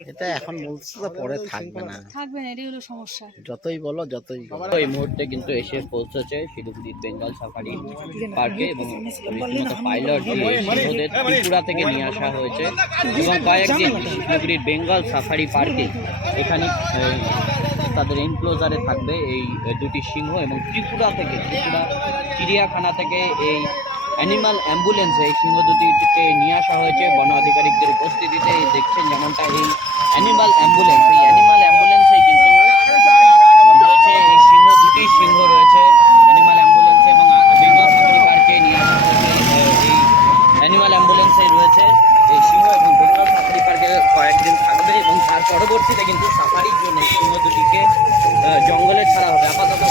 এটা এখন বলছে তো পরে থাকবে না। থাকবে না এটাই হলো সমস্যা। যতই বলো যতই এই মুহূর্তে কিন্তু এসে পৌঁছেছে শিলিগুড়ির বেঙ্গল সাফারি পার্কে এবং পাইলট দিয়ে সিংহদের ত্রিপুরা থেকে নিয়ে আসা হয়েছে এবং কয়েকদিন শিলিগুড়ির বেঙ্গল সাফারি পার্কে এখানে তাদের এনক্লোজারে থাকবে এই দুটি সিংহ এবং ত্রিপুরা থেকে ত্রিপুরা চিড়িয়াখানা থেকে এই অ্যানিমাল অ্যাম্বুলেন্সে এই সিংহ দুটিকে নিয়ে আসা হয়েছে। বন আধিকারিকদের উপস্থিতিতে দেখছেন যেমনটা এই অ্যানিমাল অ্যাম্বুলেন্স এই অ্যানিমাল অ্যাম্বুলেন্সে কিন্তু রয়েছে। এই সিংহ, দুটি সিংহ রয়েছে অ্যানিমাল অ্যাম্বুলেন্সে এবং বেঙ্গল সাফারি পার্কে নিয়ে আসা হয়েছে। এই- অ্যানিমাল অ্যাম্বুলেন্সে রয়েছে। এই সিংহ এবং বেঙ্গল সাফারি পার্কে কয়েকদিন থাকবে এবং তার পরবর্তীতে কিন্তু সাফারির জন্য সিংহ দুটিকে জঙ্গলে ছাড়া হবে। আপাতত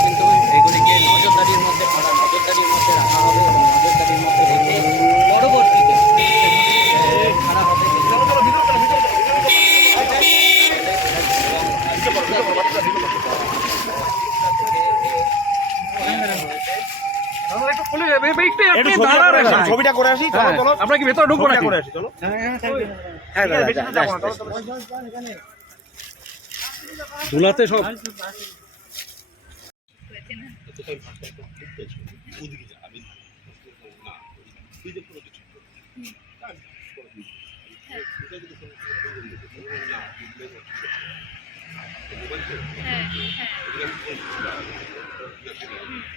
ছবিটা করে আসি চলো চলো। আমরা কি ভেতরে ঢুকবো করে আসি চলো। হ্যাঁ দাদা বেশি যা- দূর যাব যা- না, চলো, চলো। ধুলাতে সব হ্যাঁ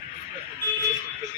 হ্যাঁ।